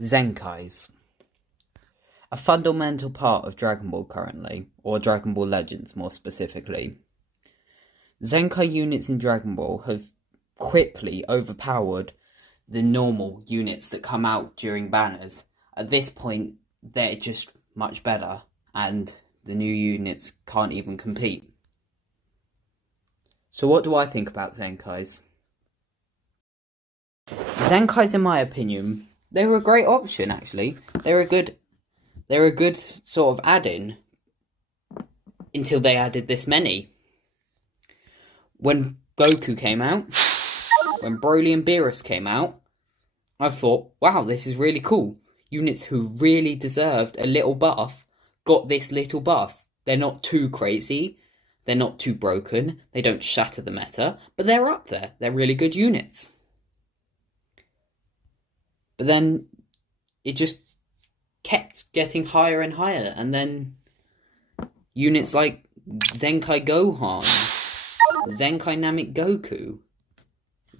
Zenkais. A fundamental part of Dragon Ball currently, or Dragon Ball Legends more specifically. Zenkai units in Dragon Ball have quickly overpowered the normal units that come out during banners. At this point, they're just much better, and the new units can't even compete. So what do I think about Zenkais? Zenkais, in my opinion, they were a great option actually. They're a good sort of add-in until they added this many. When Goku came out, when Broly and Beerus came out, I thought, wow, this is really cool. Units who really deserved a little buff got this little buff. They're not too crazy, they're not too broken, they don't shatter the meta, but they're up there. They're really good units. But then it just kept getting higher and higher, and then units like Zenkai Gohan, Zenkai Namek Goku,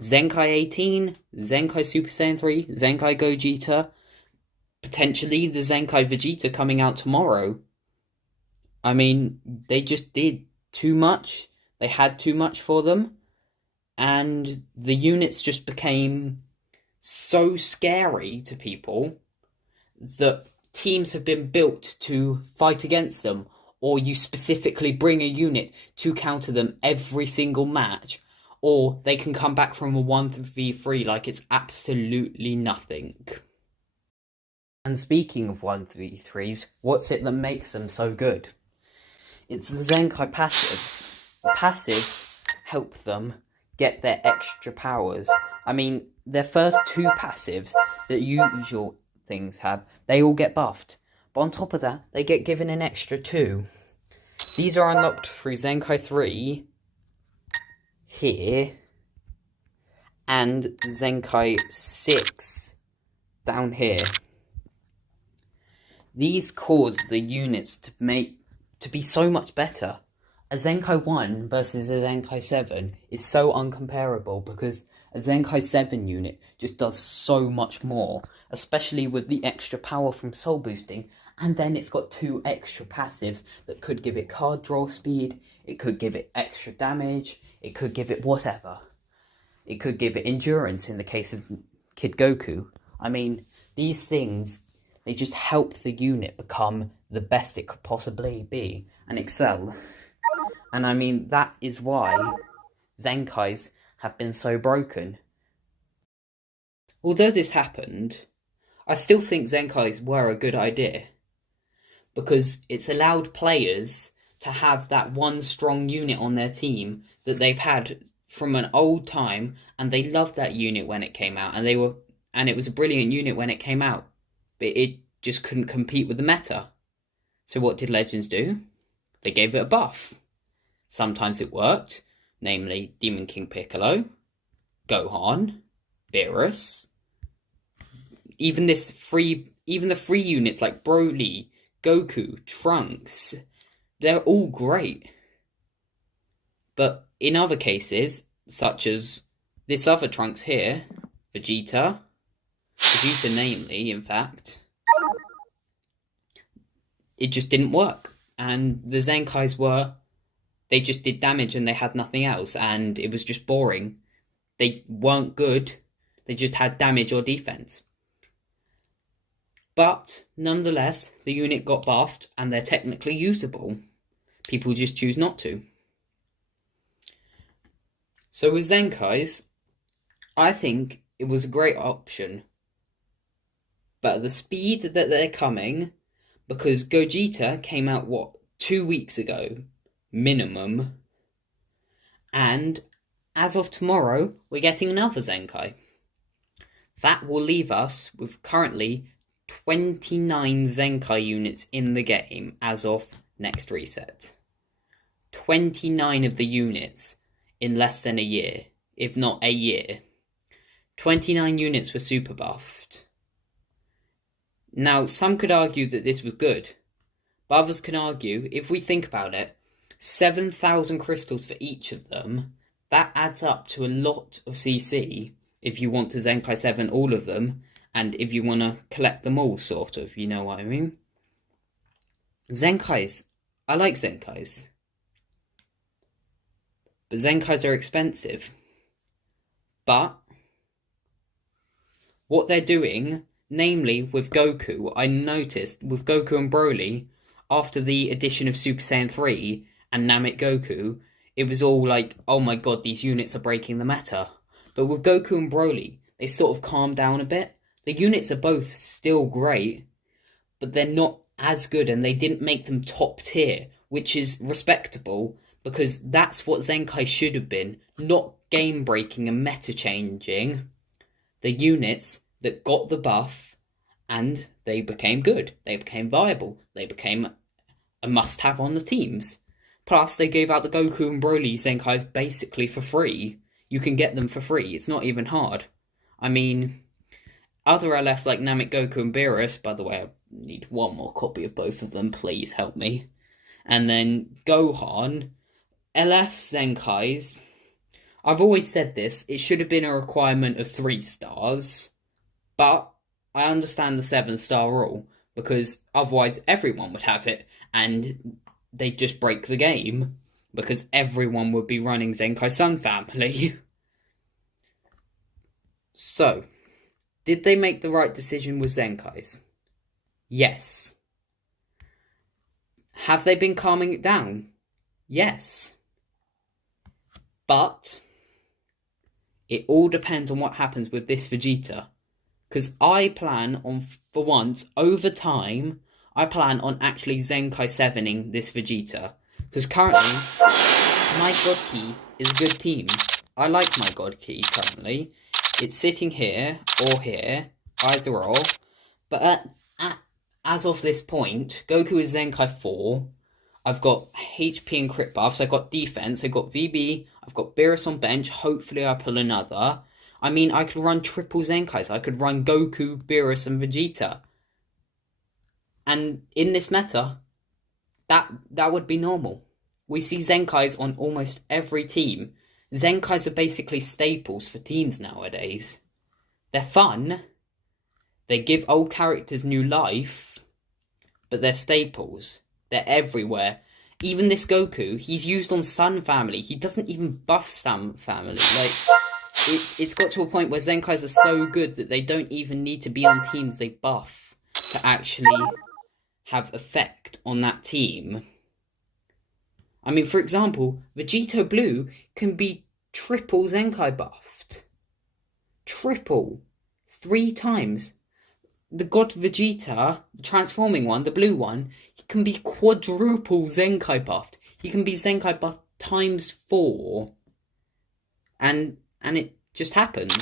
Zenkai 18, Zenkai Super Saiyan 3, Zenkai Gogeta, potentially the Zenkai Vegeta coming out tomorrow. I mean, they just did too much. They had too much for them, and the units just became so scary to people that teams have been built to fight against them, or you specifically bring a unit to counter them every single match, or they can come back from a 1v3 like it's absolutely nothing. And speaking of 1v3s, what's it that makes them so good? It's the Zenkai passives. The passives help them get their extra powers. I mean, their first two passives that usual things have, they all get buffed. But on top of that, they get given an extra 2. These are unlocked through Zenkai 3, here, and Zenkai 6, down here. These cause the units to be so much better. A Zenkai 1 versus a Zenkai 7 is so uncomparable because a Zenkai 7 unit just does so much more, especially with the extra power from soul boosting, and then it's got 2 extra passives that could give it card draw speed, it could give it extra damage, it could give it whatever. It could give it endurance in the case of Kid Goku. I mean, these things, they just help the unit become the best it could possibly be and excel. And I mean, that is why Zenkais have been so broken. Although this happened, I still think Zenkais were a good idea, because it's allowed players to have that one strong unit on their team that they've had from an old time, and they loved that unit when it came out, and it was a brilliant unit when it came out, but it just couldn't compete with the meta. So what did Legends do? They gave it a buff. Sometimes it worked, namely Demon King Piccolo, Gohan, Beerus, even the free units like Broly, Goku, Trunks, they're all great. But in other cases, such as this other Trunks here, Vegeta namely, in fact, it just didn't work. And the Zenkais they just did damage and they had nothing else, and it was just boring. They weren't good, they just had damage or defense. But, nonetheless, the unit got buffed and they're technically usable. People just choose not to. So with Zenkais, I think it was a great option. But at the speed that they're coming, because Gogeta came out, 2 weeks ago, minimum, and as of tomorrow, we're getting another Zenkai. That will leave us with currently 29 Zenkai units in the game as of next reset. 29 of the units in less than a year, if not a year. 29 units were super buffed. Now, some could argue that this was good, but others can argue, if we think about it, 7,000 crystals for each of them, that adds up to a lot of CC if you want to Zenkai 7 all of them, and if you want to collect them all, sort of, you know what I mean? Zenkais, I like Zenkais, but Zenkais are expensive. But what they're doing, namely with Goku, I noticed with Goku and Broly, after the addition of Super Saiyan 3 and Namek Goku, it was all like, oh my god, these units are breaking the meta. But with Goku and Broly, they sort of calmed down a bit. The units are both still great, but they're not as good, and they didn't make them top tier, which is respectable, because that's what Zenkai should have been, not game-breaking and meta-changing. The units that got the buff, and they became good, they became viable, they became a must-have on the teams. Plus, they gave out the Goku and Broly Zenkais basically for free. You can get them for free, it's not even hard. I mean, other LFs like Namek Goku and Beerus, by the way, I need one more copy of both of them, please help me. And then Gohan, LF Zenkais, I've always said this, it should have been a requirement of 3 stars, but I understand the 7-star rule, because otherwise everyone would have it, and they'd just break the game, because everyone would be running Zenkai Sun Family. So, did they make the right decision with Zenkais? Yes. Have they been calming it down? Yes. But it all depends on what happens with this Vegeta. Because I plan on, for once, over time, I plan on actually Zenkai 7ing this Vegeta. Because currently, my God Key is a good team. I like my God Key currently. It's sitting here, or here, either or. But as of this point, Goku is Zenkai 4. I've got HP and crit buffs, I've got defense, I've got VB, I've got Beerus on bench, hopefully I pull another. I mean, I could run triple Zenkais, I could run Goku, Beerus and Vegeta. And in this meta, that would be normal. We see Zenkais on almost every team. Zenkais are basically staples for teams nowadays. They're fun, they give old characters new life, but they're staples. They're everywhere. Even this Goku, he's used on Sun Family. He doesn't even buff Sun Family. Like, it's got to a point where Zenkais are so good that they don't even need to be on teams they buff to actually have effect on that team. I mean, for example, Vegito Blue can be triple Zenkai buffed. Triple. 3 times. The God Vegeta, the transforming one, the blue one, he can be quadruple Zenkai buffed. He can be Zenkai buffed times 4. And it just happens.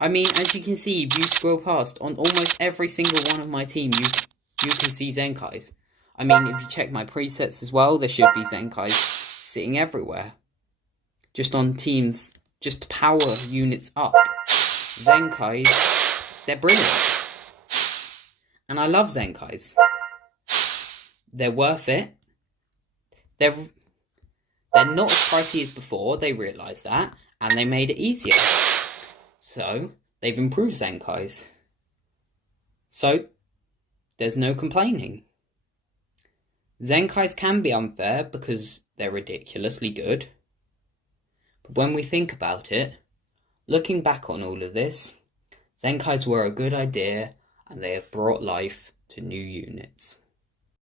I mean, as you can see, if you scroll past, on almost every single one of my team, you can see Zenkais. I mean, if you check my presets as well, there should be Zenkais sitting everywhere. Just on teams, just to power units up. Zenkais, they're brilliant. And I love Zenkais. They're worth it. They're not as pricey as before, they realised that, and they made it easier. So, they've improved Zenkais. So, there's no complaining. Zenkais can be unfair because they're ridiculously good. But when we think about it, looking back on all of this, Zenkais were a good idea and they have brought life to new units.